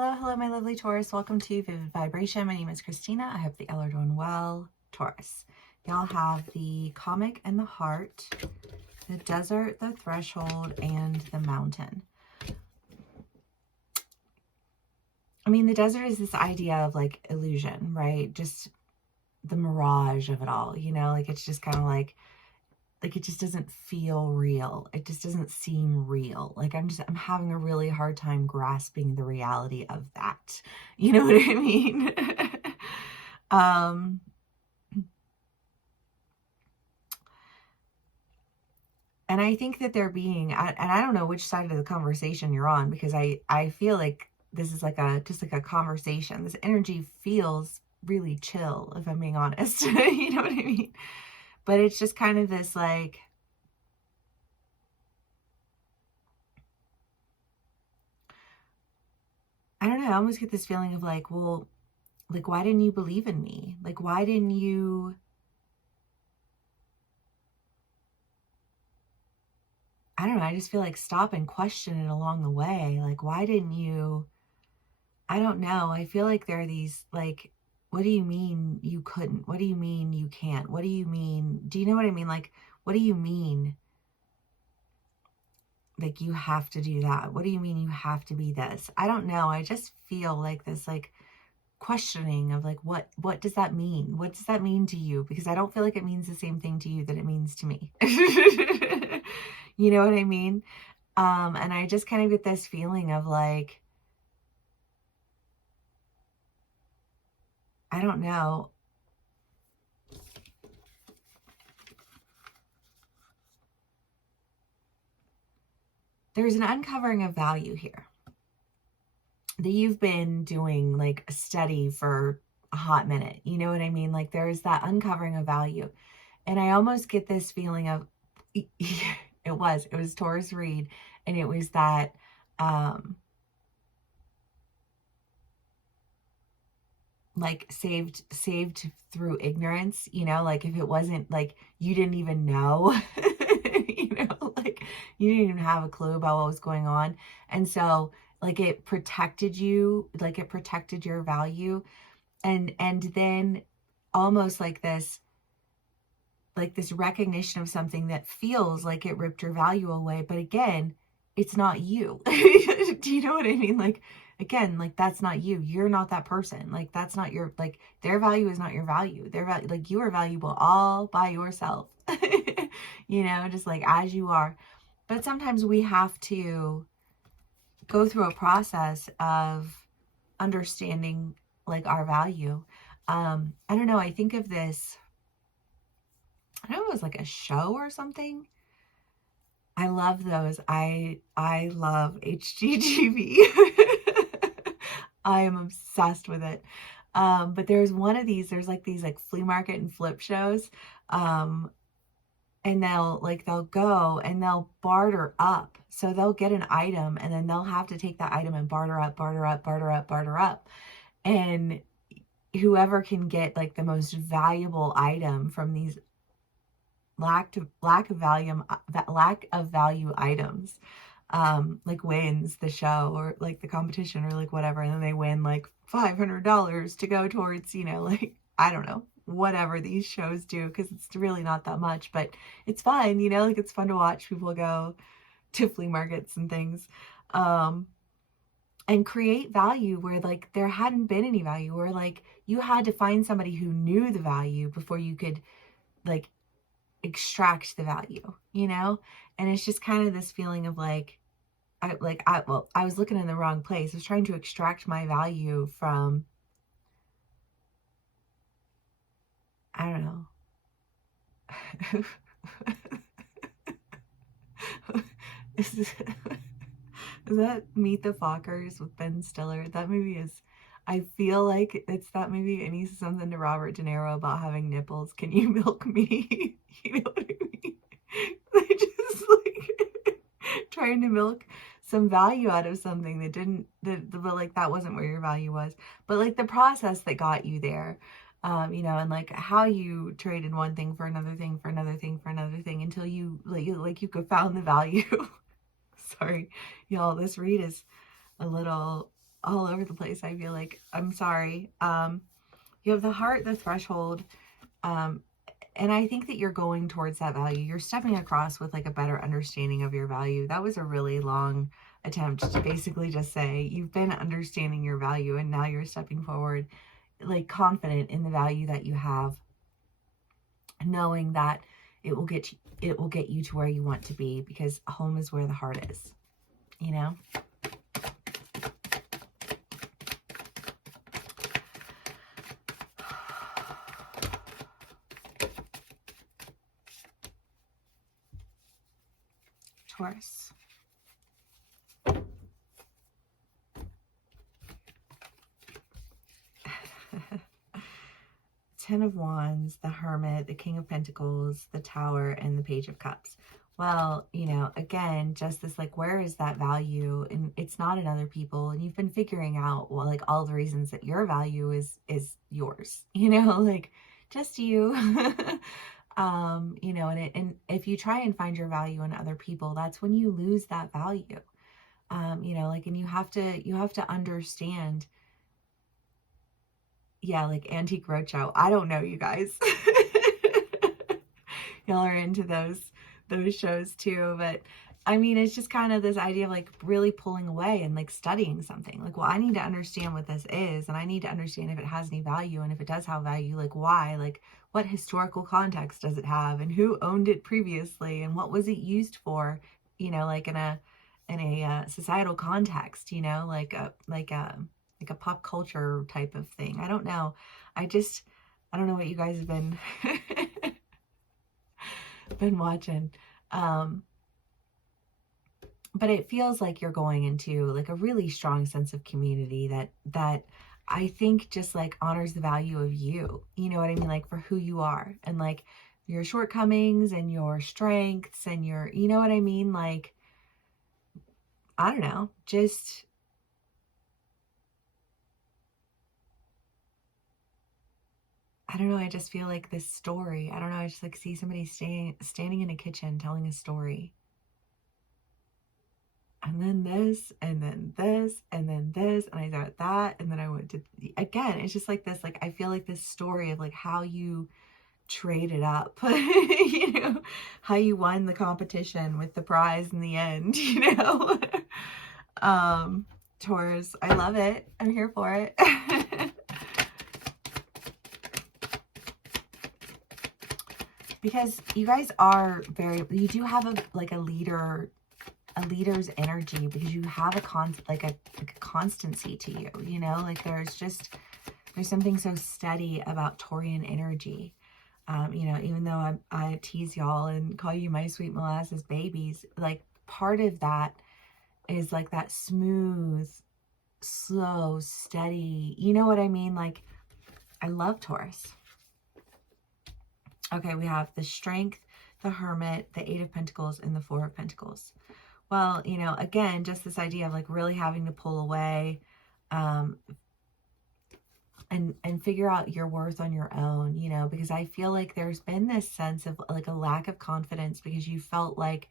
Hello, hello, my lovely Taurus. Welcome to Vivid Vibration. My name is Christina. I hope that y'all are doing well. Taurus. Y'all have the comic and the heart, the desert, the threshold, and the mountain. I mean, the desert is this idea of like illusion, right? Just the mirage of it all, you know? Like it's just kind of like it just doesn't feel real. It just doesn't seem real. Like I'm having a really hard time grasping the reality of that. You know what I mean? And I think that they're being, and I don't know which side of the conversation you're on, because I feel like this is like just like a conversation. This energy feels really chill, if I'm being honest. You know what I mean? But it's just kind of this like, I don't know, I almost get this feeling of like, well, like, why didn't you believe in me? Like, why didn't you, I don't know, I just feel like stop and question it along the way. Like, why didn't you, I don't know. I feel like there are these, like, what do you mean you couldn't? What do you mean you can't? What do you mean? Do you know what I mean? Like, what do you mean? Like, you have to do that. What do you mean you have to be this? I don't know. I just feel like this, like, questioning of like, what does that mean? What does that mean to you? Because I don't feel like it means the same thing to you that it means to me. You know what I mean? And I just kind of get this feeling of like, I don't know. There's an uncovering of value here that you've been doing like a study for a hot minute. You know what I mean? Like there's that uncovering of value. And I almost get this feeling of, it was Taurus read. And it was that, like saved through ignorance, you know, like if it wasn't like you didn't even know, you know, like you didn't even have a clue about what was going on. And so like it protected you, like it protected your value. And then almost like this recognition of something that feels like it ripped your value away. But again, it's not you. Do you know what I mean? Like, again, like that's not you. You're not that person. Like that's not your, like their value is not your value. Their value, like you are valuable all by yourself, you know, just like as you are. But sometimes we have to go through a process of understanding like our value. I don't know. I think of this, I don't know, it was like a show or something. I love those. I love HGTV. I am obsessed with it. But there's one of these, there's like these like flea market and flip shows. And they'll go and they'll barter up. So they'll get an item and then they'll have to take that item and barter up, barter up, barter up, barter up. And whoever can get like the most valuable item from these lack of value items, like wins the show or like the competition or like whatever, and then they win like $500 to go towards, you know, like I don't know, whatever these shows do, because it's really not that much, but it's fun, you know, like it's fun to watch people go to flea markets and things, and create value where like there hadn't been any value, or like you had to find somebody who knew the value before you could like extract the value, you know? And it's just kind of this feeling of like, I was looking in the wrong place. I was trying to extract my value from, I don't know. Is that Meet the Fockers with Ben Stiller? That movie is, I feel like it's that movie, and he says something to Robert De Niro about having nipples. Can you milk me? You know what I mean? They just like trying to milk some value out of something that didn't, but like that wasn't where your value was. But like the process that got you there, you know, and like how you traded one thing for another thing for another thing for another thing until you like you found the value. Sorry, y'all, this read is a little all over the place. I feel like, I'm sorry. You have the heart, the threshold. Um, and I think that you're going towards that value. You're stepping across with like a better understanding of your value. That was a really long attempt to basically just say you've been understanding your value and now you're stepping forward like confident in the value that you have, knowing that it will get you to where you want to be, because home is where the heart is, you know? Taurus. 10 of Wands, the Hermit, the King of Pentacles, the Tower, and the Page of Cups. Well, you know, again, just this, like, where is that value? And it's not in other people. And you've been figuring out, well, like, all the reasons that your value is yours, you know, like, just you. You know, and if you try and find your value in other people, that's when you lose that value. You know, like, and you have to understand. Yeah, like Antique Roadshow. I don't know, you guys. Y'all are into those shows too, but I mean, it's just kind of this idea of like really pulling away and like studying something. Like, well, I need to understand what this is, and I need to understand if it has any value, and if it does have value, like why, like what historical context does it have, and who owned it previously, and what was it used for, you know, like in a societal context, you know, like a pop culture type of thing. I don't know. I don't know what you guys have been been watching. But it feels like you're going into like a really strong sense of community that I think just like honors the value of you. You know what I mean? Like for who you are, and like your shortcomings and your strengths and your, you know what I mean? Like, I don't know, just I don't know. I just feel like this story. I don't know. I just like see somebody standing in a kitchen telling a story. And then this, and then this, and then this, and I thought that, and then I went to, again, it's just like this, like, I feel like this story of like how you traded up, you know, how you won the competition with the prize in the end, you know? Taurus, I love it. I'm here for it. Because you guys are you do have a leader's energy, because you have a constancy to you, you know, like there's something so steady about Taurian energy. You know, even though I tease y'all and call you my sweet molasses babies, like part of that is like that smooth, slow, steady, you know what I mean? Like, I love Taurus. Okay, we have the Strength, the Hermit, the Eight of Pentacles, and the Four of Pentacles. Well, you know, again, just this idea of like really having to pull away, and figure out your worth on your own, you know, because I feel like there's been this sense of like a lack of confidence, because you felt like,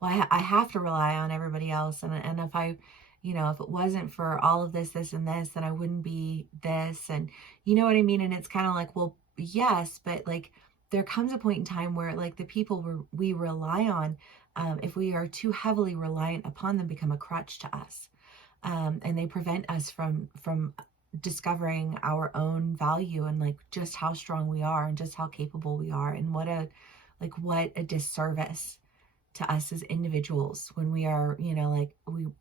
well, I have to rely on everybody else. And if I, you know, if it wasn't for all of this, this, and this, then I wouldn't be this. And you know what I mean? And it's kind of like, well, yes, but like, there comes a point in time where like the people we rely on, if we are too heavily reliant upon them, become a crutch to us, and they prevent us from discovering our own value, and like just how strong we are, and just how capable we are, and what a disservice to us as individuals when we are, you know, like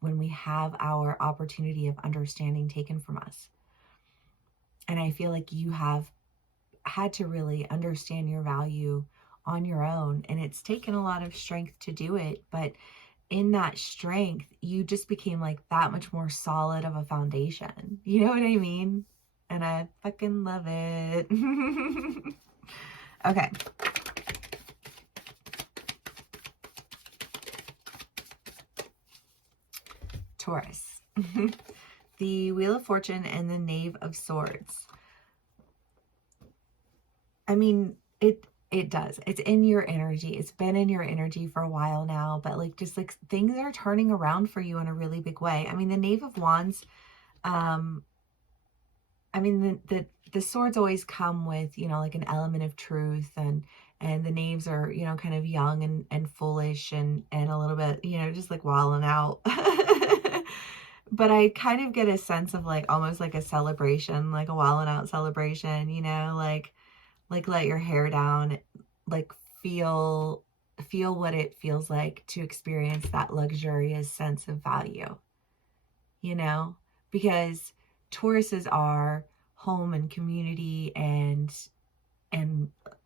when we have our opportunity of understanding taken from us. And I feel like you have had to really understand your value on your own, and it's taken a lot of strength to do it, but in that strength you just became like that much more solid of a foundation, you know what I mean? And I fucking love it. Okay, Taurus. The Wheel of Fortune and the Knave of Swords. I mean, it does. It's in your energy. It's been in your energy for a while now, but like just like things are turning around for you in a really big way. I mean, the Knave of Wands, Um, I mean, the swords always come with, you know, like an element of truth, and the knaves are, you know, kind of young and foolish and a little bit, you know, just like wilding out. But I kind of get a sense of like almost like a celebration, like a wilding out celebration, you know, like let your hair down, like feel feel what it feels like to experience that luxurious sense of value, you know, because Tauruses are home and community and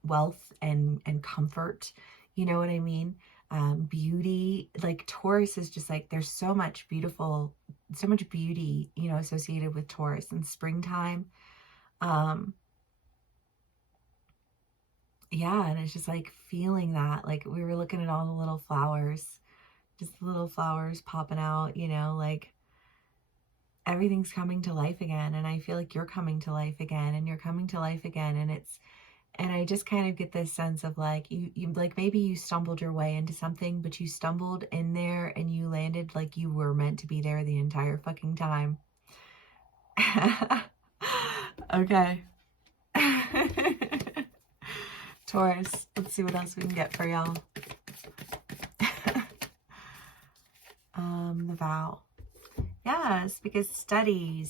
wealth and comfort, you know what I mean? Beauty, like Taurus is just like, there's so much beauty, you know, associated with Taurus in springtime. Um, yeah, and it's just like feeling that, like we were looking at all the little flowers, just little flowers popping out, you know, like everything's coming to life again. And I feel like you're coming to life again, and you're coming to life again. And I just kind of get this sense of like you like maybe you stumbled your way into something, but you stumbled in there and you landed like you were meant to be there the entire fucking time. Okay. Taurus, let's see what else we can get for y'all. The vow. Yes, because study,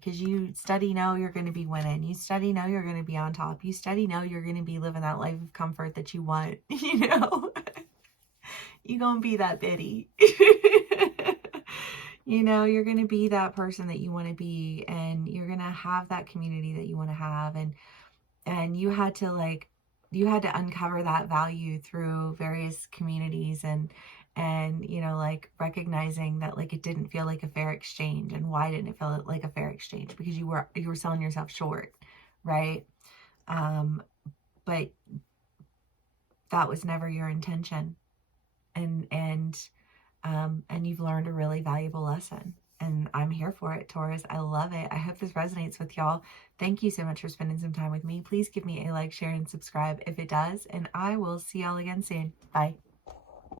because you study know you're going to be winning. You study know you're going to be on top. You study know you're going to be living that life of comfort that you want, you know? You're going to be that Biddy. You know, you're going to be that person that you want to be, and you're going to have that community that you want to have. And you had to uncover that value through various communities, and you know, like recognizing that like it didn't feel like a fair exchange. And why didn't it feel like a fair exchange? Because you were selling yourself short, right? But that was never your intention. And you've learned a really valuable lesson, and I'm here for it, Taurus. I love it. I hope this resonates with y'all. Thank you so much for spending some time with me. Please give me a like, share, and subscribe if it does, and I will see y'all again soon. Bye.